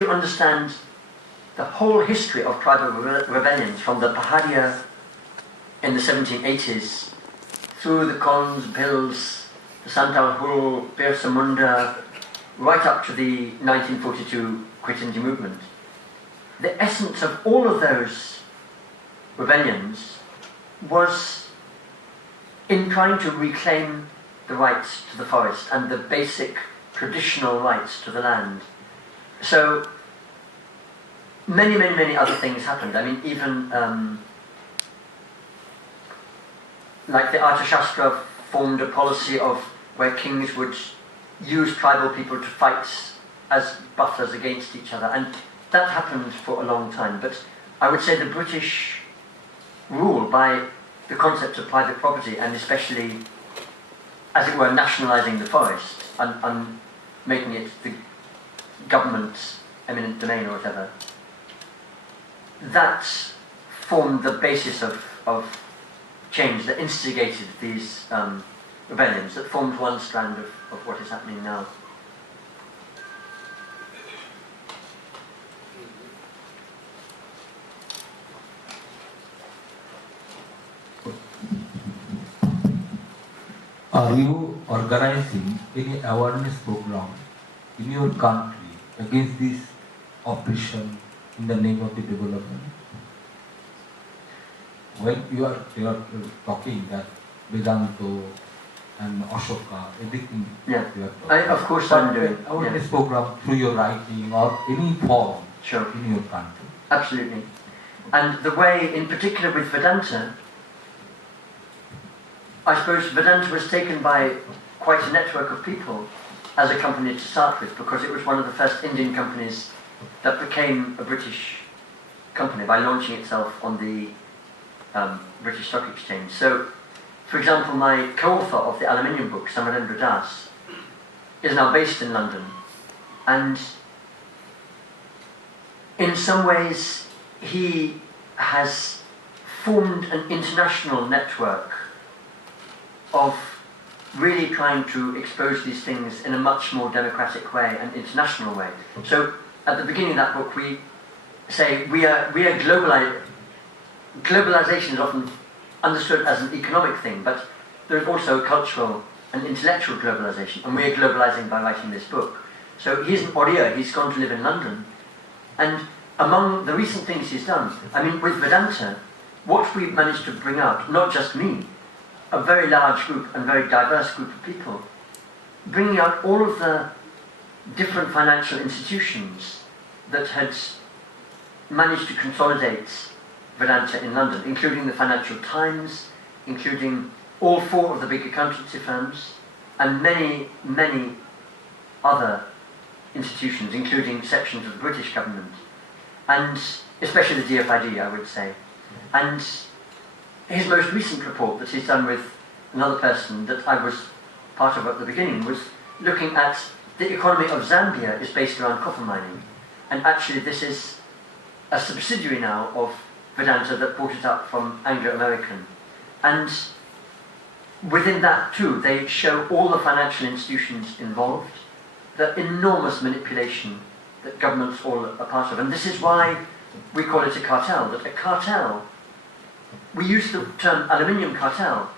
to understand the whole history of tribal rebellions from the Pahadia in the 1780s through the Cons, Bills, the Santal Hul, Birsa Munda, right up to the 1942 Quit India movement. The essence of all of those rebellions was in trying to reclaim the rights to the forest and the basic traditional rights to the land. So many other things happened. I mean, even like the Arthashastra formed a policy of where kings would use tribal people to fight as buffers against each other, and that happened for a long time. But I would say the British rule by the concept of private property, and especially, as it were, nationalising the forest and making it the government's eminent domain or whatever, that formed the basis of change that instigated these rebellions, that formed one strand of what is happening now. Are you organizing any awareness program in your country against this oppression in the name of the development? When you are talking that Vedanta and Ashoka, everything. Yeah, of course I'm doing. Awareness program through your writing or any form in your country. Absolutely. And the way, in particular with Vedanta, I suppose Vedanta was taken by quite a network of people as a company to start with, because it was one of the first Indian companies that became a British company by launching itself on the British Stock Exchange. So, for example, my co-author of the aluminium book, Samarendra Das, is now based in London, and in some ways he has formed an international network of really trying to expose these things in a much more democratic way and international way. So at the beginning of that book we say we are globalized. Globalization is often understood as an economic thing, but there is also a cultural and intellectual globalization, and we are globalizing by writing this book. So he's an Oriya, he's gone to live in London, and among the recent things he's done, I mean, with Vedanta, what we've managed to bring out, not just me, a very large group and very diverse group of people, bringing out all of the different financial institutions that had managed to consolidate Vedanta in London, including the Financial Times, including all four of the big accountancy firms, and many other institutions, including sections of the British government, and especially the DFID, I would say. And his most recent report that he's done with another person that I was part of at the beginning was looking at the economy of Zambia is based around copper mining, and actually this is a subsidiary now of Vedanta that brought it up from Anglo-American. And within that too, they show all the financial institutions involved, the enormous manipulation that governments all are part of. And this is why we call it a cartel, that a cartel, we use the term aluminium cartel,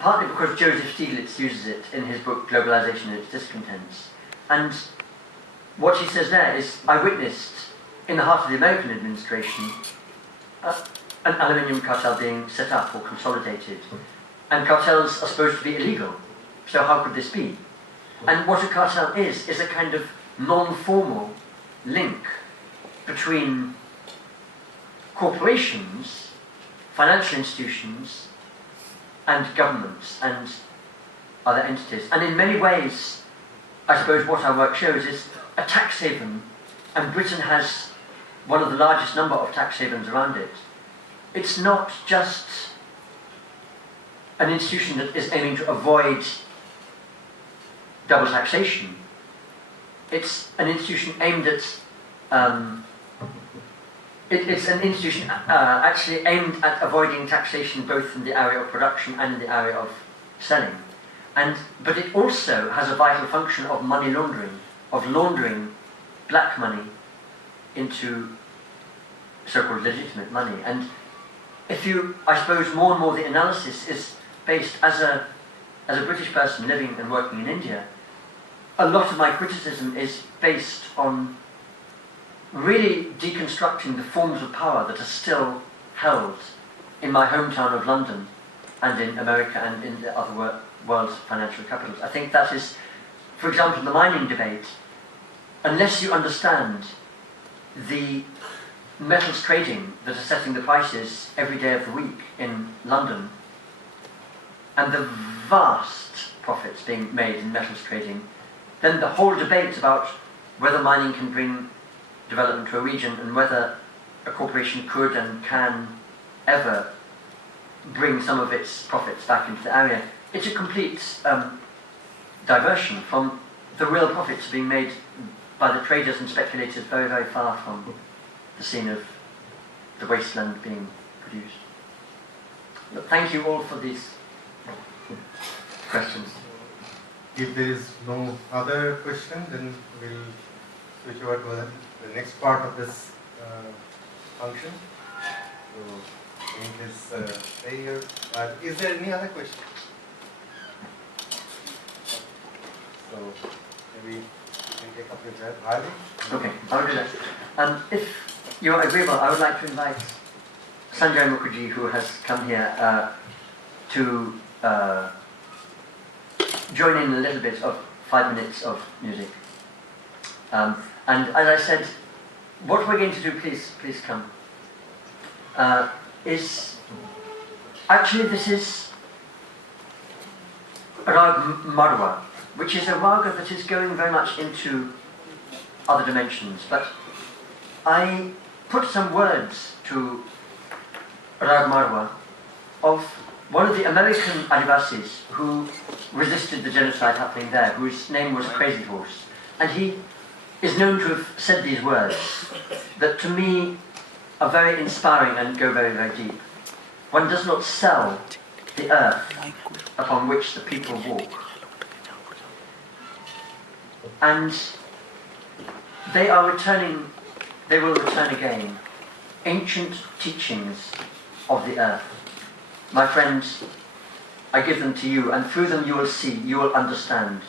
partly because Joseph Stiglitz uses it in his book Globalization and its Discontents. And what he says there is, I witnessed in the heart of the American administration an aluminium cartel being set up or consolidated. And cartels are supposed to be illegal, so how could this be? And what a cartel is a kind of non-formal link between corporations, financial institutions, and governments and other entities. And in many ways, I suppose what our work shows is a tax haven, and Britain has one of the largest number of tax havens around it. It's not just an institution that is aiming to avoid double taxation. It's an institution aimed at it's an institution actually aimed at avoiding taxation both in the area of production and in the area of selling. But it also has a vital function of money laundering, of laundering black money into so-called legitimate money. And if you, I suppose, more and more the analysis is based, as a British person living and working in India, a lot of my criticism is based on really deconstructing the forms of power that are still held in my hometown of London and in America and in the other world's financial capitals. I think that is, for example, the mining debate, unless you understand the metals trading that are setting the prices every day of the week in London, and the vast profits being made in metals trading, then the whole debate about whether mining can bring development to a region and whether a corporation could and can ever bring some of its profits back into the area, it's a complete diversion from the real profits being made by the traders and speculators very, very far from the scene of the wasteland being produced. But thank you all for these questions. If there is no other question, then we'll switch over to the next part of this function. So, please stay here. Is there any other question? So, maybe you can take up your chair. Harvey? Okay, I'll do that. If you're agreeable, I would like to invite Sanjay Mukherjee, who has come here, to join in a little bit of 5 minutes of music. And as I said, what we're going to do, please come, is actually this is Rag Marwa, which is a raga that is going very much into other dimensions. But I put some words to Rag Marwa of one of the American Adivasis who resisted the genocide happening there, whose name was Crazy Horse. And he is known to have said these words that to me are very inspiring and go very, very deep. One does not sell the earth upon which the people walk. And they will return again, ancient teachings of the earth. My friends, I give them to you, and through them you will see, you will understand.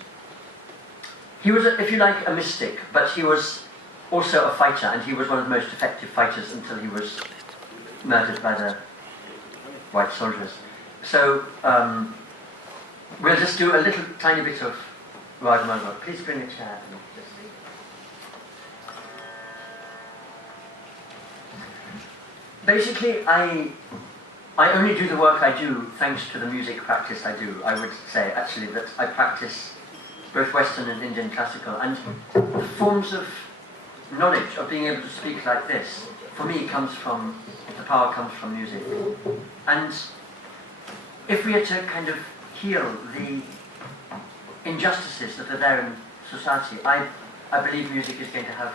He was, if you like, a mystic, but he was also a fighter, and he was one of the most effective fighters until he was murdered by the white soldiers. So, we'll just do a little tiny bit of Rag Marwa. Please bring a chair. Basically, I only do the work I do thanks to the music practice I do. I would say, actually, that I practice both Western and Indian classical, and the forms of knowledge of being able to speak like this, for me, the power comes from music. And if we are to kind of heal the injustices that are there in society, I believe music is going to have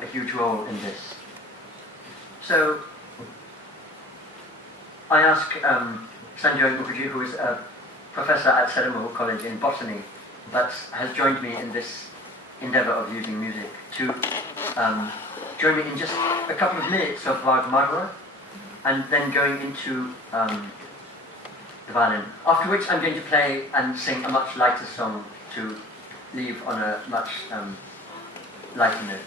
a huge role in this. So, I ask Sanjay Mukherjee, who is a professor at Seramore College in botany, but has joined me in this endeavour of using music, to join me in just a couple of minutes of Rag Marwa, and then going into the violin. After which I'm going to play and sing a much lighter song to leave on a much lighter note.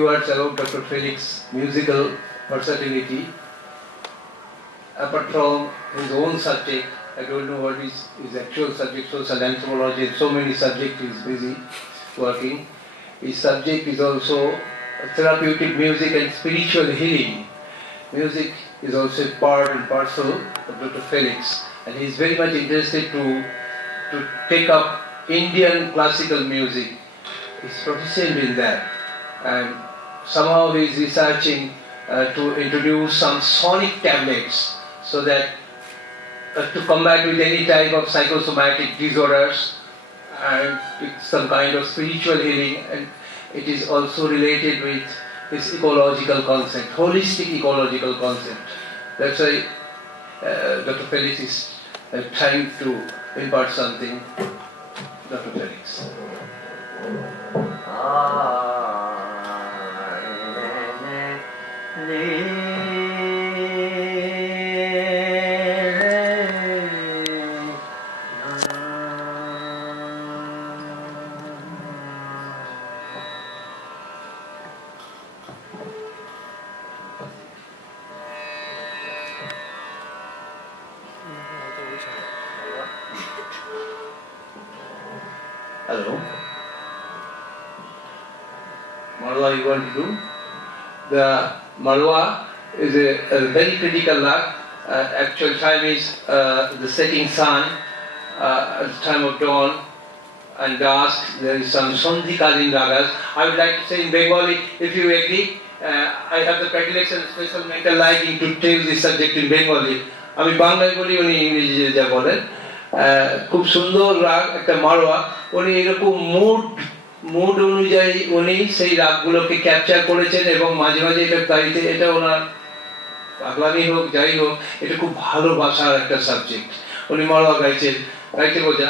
About Dr. Felix musical versatility. Apart from his own subject, I don't know what is his actual subject, social anthropology, and so many subjects he is busy working. His subject is also therapeutic music and spiritual healing. Music is also a part and parcel of Dr. Felix, and he is very much interested to take up Indian classical music. He's proficient in that, and somehow he is researching to introduce some sonic tablets so that to combat with any type of psychosomatic disorders and with some kind of spiritual healing, and it is also related with this ecological concept, holistic ecological concept. That's why Dr. Felix is trying to impart something. Dr. Felix. Hello. Marwa, you want to do? The Marwa is a very critical luck. Actual time is the setting sun at the time of dawn and dusk. There is some Sandhikalin ragas. I would like to say in Bengali, if you agree, I have the predilection, special mental liking to tell this subject in Bengali. আমি বাংলায় বলি, উনি ইংরেজিতে যা বলেন। খুব সুন্দর রাগ একটা মারোয়া, উনি এরকম মুড অনুযায়ী উনি সেই রাগগুলোকে ক্যাপচার করেছেন এবং মাঝে মাঝে এটা গাইতে, এটা ওনার পাগলামি হোক যাই হোক, এটা খুব ভালোবাসার একটা সাবজেক্ট। উনি মারোয়া গাইতে বলছেন,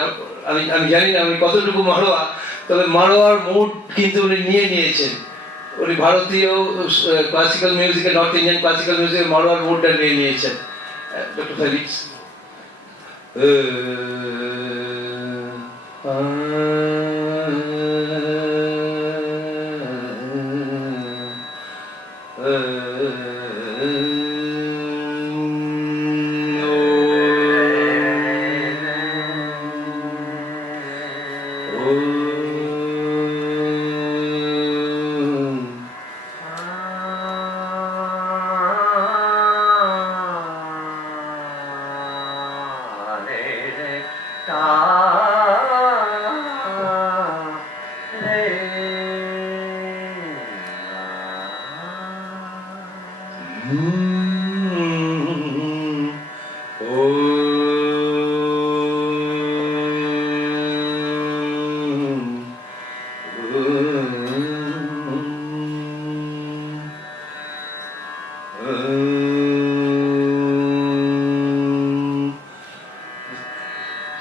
আমি জানি না উনি কতটুকু মারোয়া, তবে মারোয়ার মুড কিন্তু উনি নিয়েছেন। উনি ভারতীয় ক্লাসিক্যাল মিউজিকে, নর্থ ইন্ডিয়ান ক্লাসিক্যাল মিউজিকে মারোয়ার মুডটা নিয়েছেন। Dr. Felix.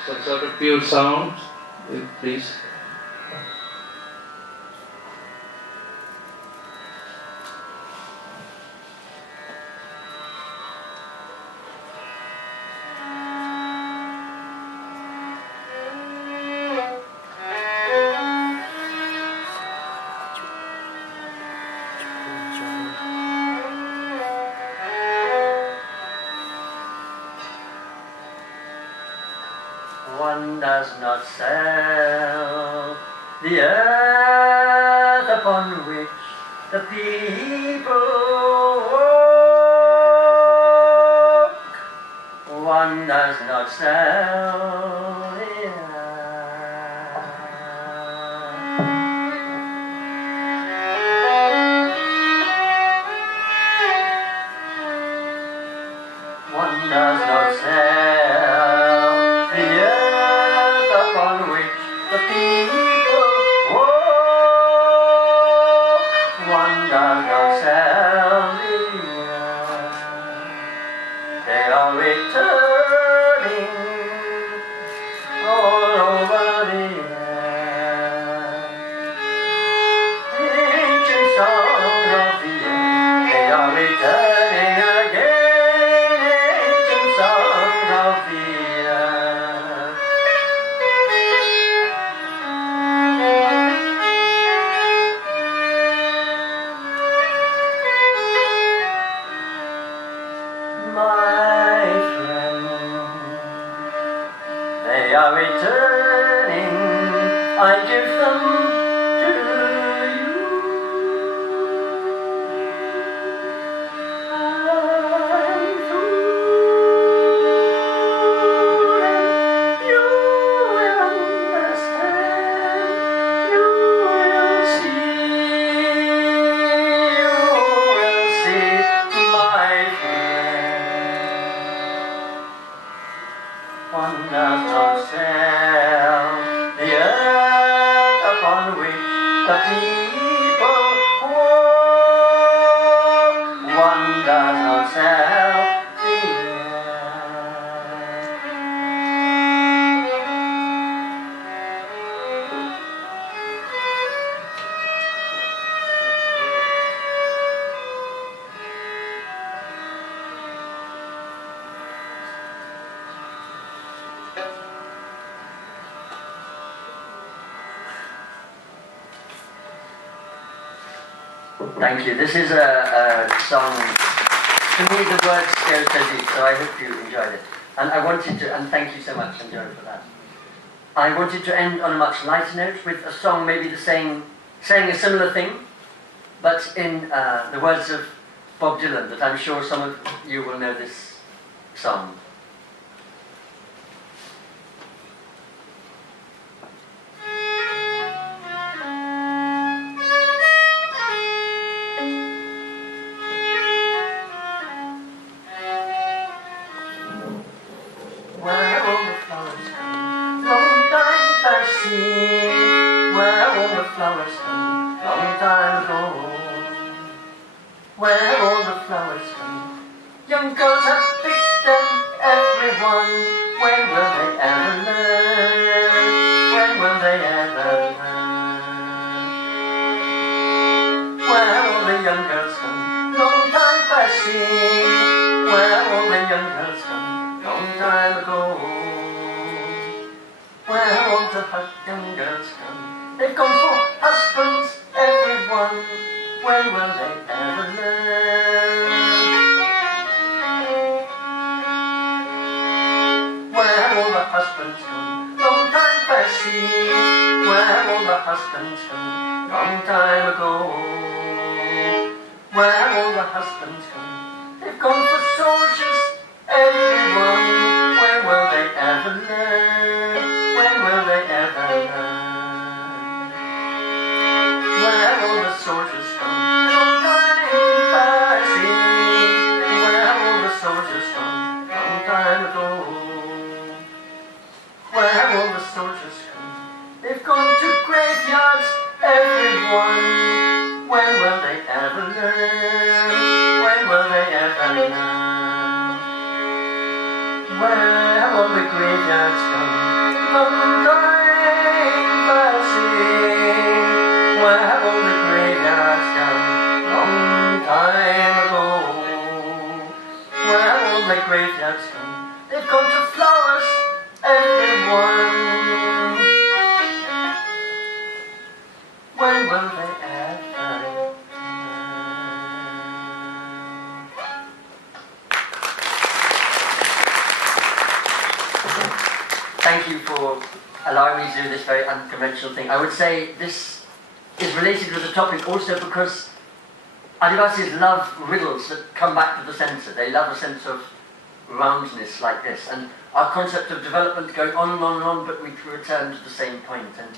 Some sort of pure sound, please. One does not sell the earth upon which the people walk. One does not sell the earth. One does not sell the earth upon which the people walk. One does not sell the earth. They are returning my friend. They are returning, I give them to you. I'm through them, you will understand, you will see, my friend. One does not sell the earth upon which the people walk. One does not sell the earth. Thank you. This is a song, to me the words go so deep, so I hope you enjoyed it. And I wanted to, and thank you so much, Joe, for that. I wanted to end on a much lighter note with a song maybe saying a similar thing, but in the words of Bob Dylan, that I'm sure some of you will know this song. Where all the flowers come, long time past seen. Where all the flowers come, long time ago. Where all the flowers come, young girls have picked them, everyone. When will they ever learn? When will they ever learn? Where all the young girls come, long time past seen. Where all the young girls come, long time ago. Where all the young girls come, they've gone for husbands, everyone. When will they ever learn? Where all the husbands come, long time past seen. Where all the husbands come, long time ago. Where all the husbands come, they've gone for soldiers, everyone. When will they ever learn? When will they ever learn? Where all the soldiers come, long time passing. Where all the soldiers come, long time ago. Where all the soldiers come, they've gone to graveyards, everyone. When will they ever learn? When will they ever learn? Where all the graveyards come, long time passing. Where all the graveyards come, long time ago. Where all the graveyards come, they've gone to flowers, everyone. When will they ever learn? Thank you for allowing me to do this very unconventional thing. I would say this is related with the topic also because Adivasis love riddles that come back to the centre. They love a sense of roundness like this. And our concept of development going on and on and on, but we return to the same point. And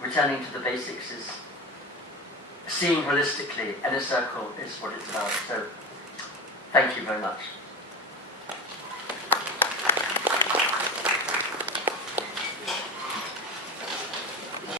returning to the basics is seeing holistically, and a circle is what it's about. So, thank you very much.